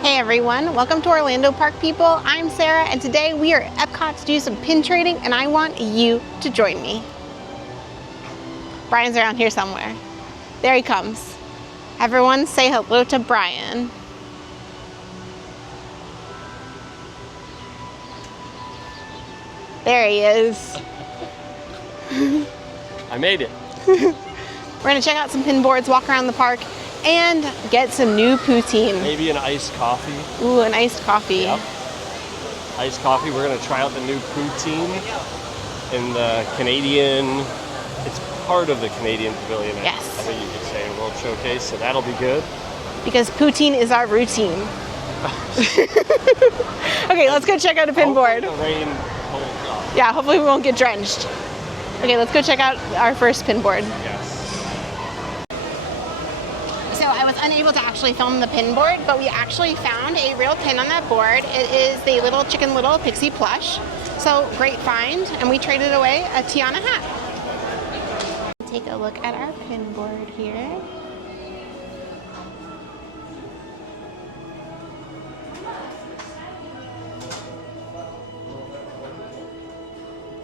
Hey everyone, welcome to Orlando Park people. I'm Sarah and today we are at Epcot to do some pin trading and I want you to join me. Brian's around here somewhere. There he comes. Everyone say hello to Brian. There he is. I made it. We're gonna check out some pin boards, walk around the park, and get some new poutine. Maybe an iced coffee. Ooh, an iced coffee. Yep. Iced coffee. We're gonna try out the new poutine in the Canadian, it's part of the Canadian Pavilion. Yes. I think you could say World Showcase, so that'll be good. Because poutine is our routine. Okay, let's go check out a pin board. The rain holds up. Yeah, hopefully we won't get drenched. Okay, let's go check out our first pin board. Yes. So I was unable to actually film the pin board, but we actually found a real pin on that board. It is the little Chicken Little Pixie plush. So great find, and we traded away a Tiana hat. Take a look at our pin board here.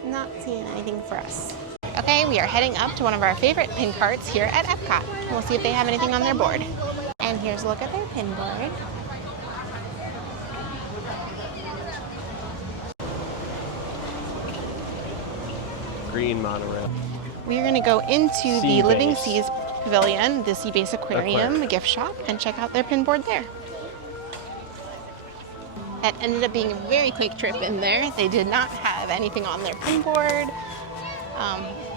Not seeing anything for us. Okay, we are heading up to one of our favorite pin carts here at Epcot. We'll see if they have anything on their board. And here's a look at their pin board. Green monorail. We are going to go into the Living Seabase. Seas Pavilion, the Seabase Aquarium gift shop, and check out their pin board there. That ended up being a very quick trip in there. They did not have anything on their pin board.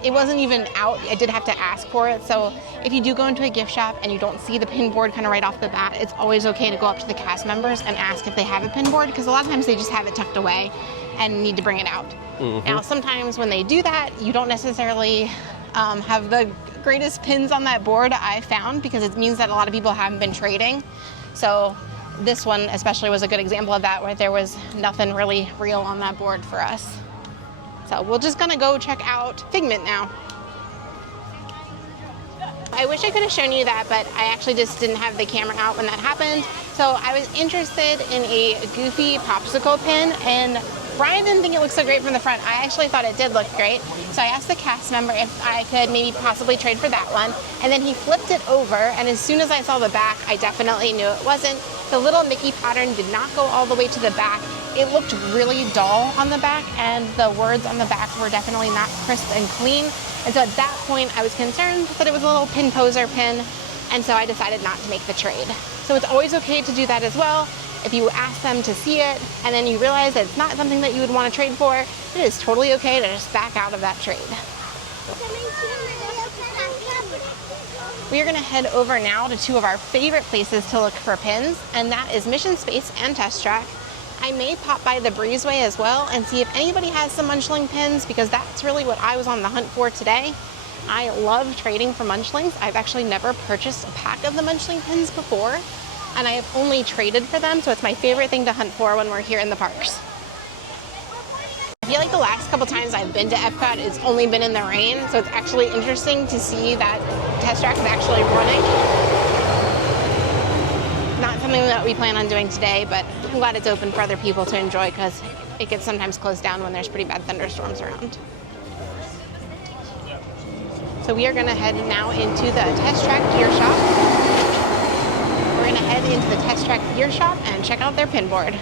It wasn't even out. I did have to ask for it. So if you do go into a gift shop and you don't see the pin board kind of right off the bat, it's always okay to go up to the cast members and ask if they have a pin board, because a lot of times they just have it tucked away and need to bring it out. Now, sometimes when they do that, you don't necessarily have the greatest pins on that board, I found, because it means that a lot of people haven't been trading. So this one especially was a good example of that, where there was nothing really real on that board for us. So we're just gonna go check out Figment now. I wish I could have shown you that, but I actually just didn't have the camera out when that happened. So I was interested in a Goofy popsicle pin, and Brian didn't think it looked so great from the front. I actually thought it did look great. So I asked the cast member if I could maybe possibly trade for that one. And then he flipped it over, and as soon as I saw the back, I definitely knew it wasn't. The little Mickey pattern did not go all the way to the back. It looked really dull on the back, and the words on the back were definitely not crisp and clean. And so at that point, I was concerned that it was a little pin poser pin, and so I decided not to make the trade. So it's always okay to do that as well. If you ask them to see it, and then you realize that it's not something that you would want to trade for, it is totally okay to just back out of that trade. We are going to head over now to two of our favorite places to look for pins, and that is Mission Space and Test Track. I may pop by the Breezeway as well and see if anybody has some Munchling pins, because that's really what I was on the hunt for today. I love trading for Munchlings. I've actually never purchased a pack of the Munchling pins before, and I have only traded for them, so it's my favorite thing to hunt for when we're here in the parks. I feel like the last couple times I've been to Epcot, it's only been in the rain, so it's actually interesting to see that Test Track is actually running. Not something that we plan on doing today, but I'm glad it's open for other people to enjoy, because it gets sometimes closed down when there's pretty bad thunderstorms around. So we are going to head now into the Test Track gear shop. We're going to head into the Test Track gear shop and check out their pin board.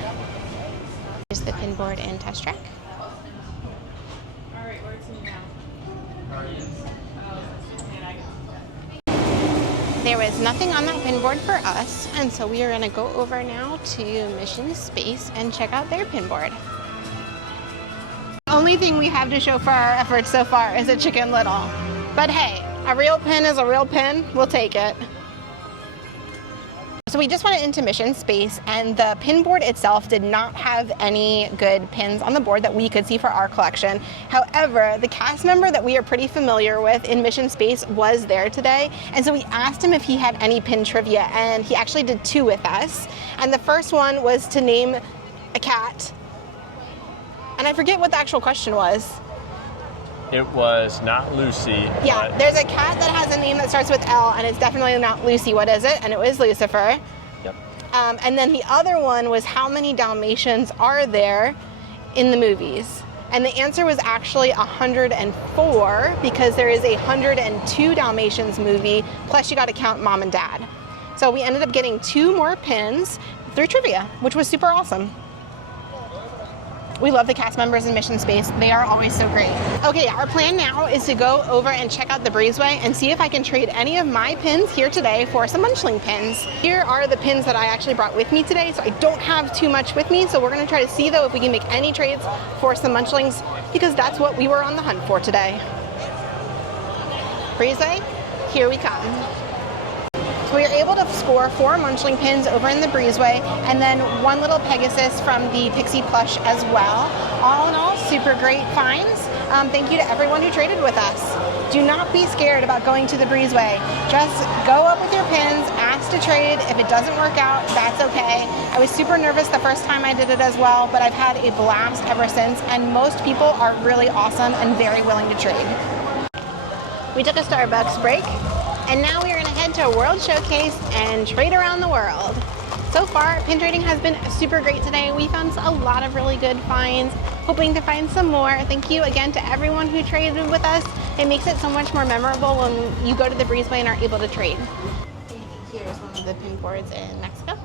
Here's the pin board and Test Track. There was nothing on that pin board for us, and so we are going to go over now to Mission Space and check out their pin board. The only thing we have to show for our efforts so far is a Chicken Little. But hey, a real pin is a real pin. We'll take it. So we just went into Mission Space, and the pin board itself did not have any good pins on the board that we could see for our collection. However, the cast member that we are pretty familiar with in Mission Space was there today, and so we asked him if he had any pin trivia, and he actually did two with us. And the first one was to name a cat, and I forget what the actual question was. It was not Lucy. Yeah, there's a cat that has a name that starts with L, and it's definitely not Lucy. What is it? And it was Lucifer. Yep. And then the other one was how many Dalmatians are there in the movies? And the answer was actually 104 because there is a 102 Dalmatians movie, plus you got to count Mom and Dad. So we ended up getting 2 more pins through trivia, which was super awesome. We love the cast members in Mission Space. They are always so great. Okay, our plan now is to go over and check out the breezeway and see if I can trade any of my pins here today for some Munchling pins. Here are the pins that I actually brought with me today, so I don't have too much with me. So we're gonna try to see though if we can make any trades for some Munchlings, because that's what we were on the hunt for today. Breezeway, here we come. So we were able to score 4 Munchling pins over in the breezeway, and then 1 little Pegasus from the Pixie plush as well. All in all, super great finds. Thank you to everyone who traded with us. Do not be scared about going to the breezeway. Just go up with your pins, ask to trade. If it doesn't work out, that's okay. I was super nervous the first time I did it as well, but I've had a blast ever since, and most people are really awesome and very willing to trade. We took a Starbucks break, and now we are going to head to a World Showcase and trade around the world. So far, pin trading has been super great today. We found a lot of really good finds, hoping to find some more. Thank you again to everyone who traded with us. It makes it so much more memorable when you go to the breezeway and are able to trade. Here's one of the pin boards in Mexico.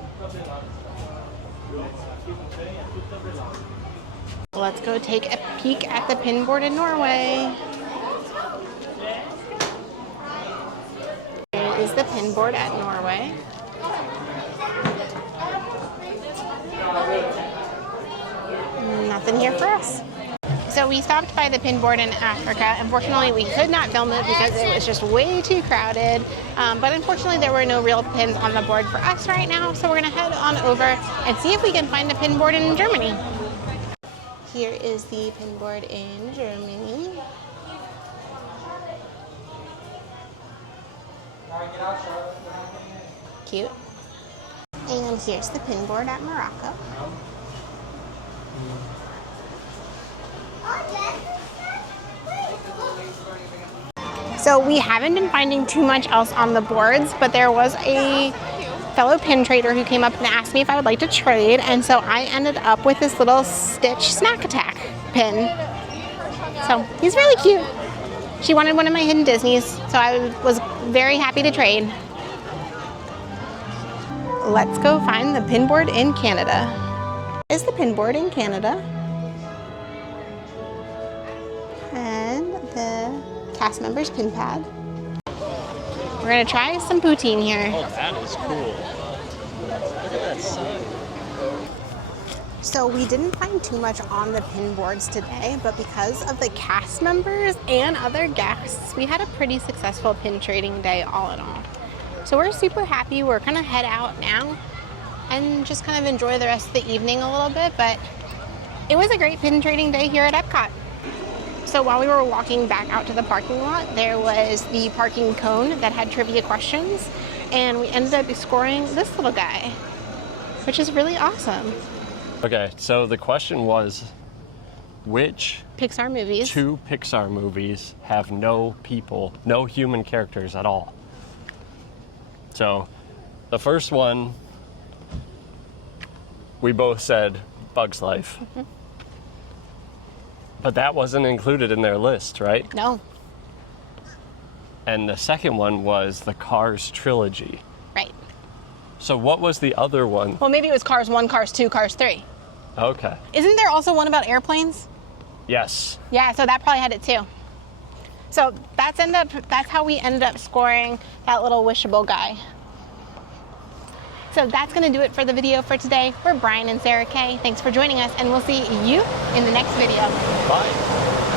Let's go take a peek at the pin board in Norway. Is the pin board at Norway. Nothing here for us. So we stopped by the pin board in Africa. Unfortunately, we could not film it because it was just way too crowded. But unfortunately, there were no real pins on the board for us right now. So we're gonna head on over and see if we can find a pin board in Germany. Here is the pin board in Germany. Cute. And here's the pin board at Morocco. So we haven't been finding too much else on the boards, but there was a fellow pin trader who came up and asked me if I would like to trade, and so I ended up with this little Stitch Snack Attack pin. So he's really cute. She wanted one of my hidden Disneys, so I was very happy to trade. Let's go find the pin board in Canada. Is the pin board in Canada? And the cast members pin pad. We're gonna try some poutine here. Oh, that is cool. Look at that sun. So we didn't find too much on the pin boards today, but because of the cast members and other guests, we had a pretty successful pin trading day all in all. So we're super happy. We're gonna head out now and just kind of enjoy the rest of the evening a little bit, but it was a great pin trading day here at Epcot. So while we were walking back out to the parking lot, there was the parking cone that had trivia questions, and we ended up scoring this little guy, which is really awesome. Okay, so the question was, which Pixar movies. 2 Pixar movies have no people, no human characters at all? So the first one, we both said Bug's Life. Mm-hmm. But that wasn't included in their list, right? No. And the second one was the Cars trilogy. Right. So what was the other one? Well, maybe it was Cars 1, Cars 2, Cars 3. Okay. Isn't there also one about airplanes? Yes. Yeah, so that probably had it too. So that's how we ended up scoring that little wishable guy. So that's going to do it for the video for today. We're Brian and Sarah Kay. Thanks for joining us, and we'll see you in the next video. Bye.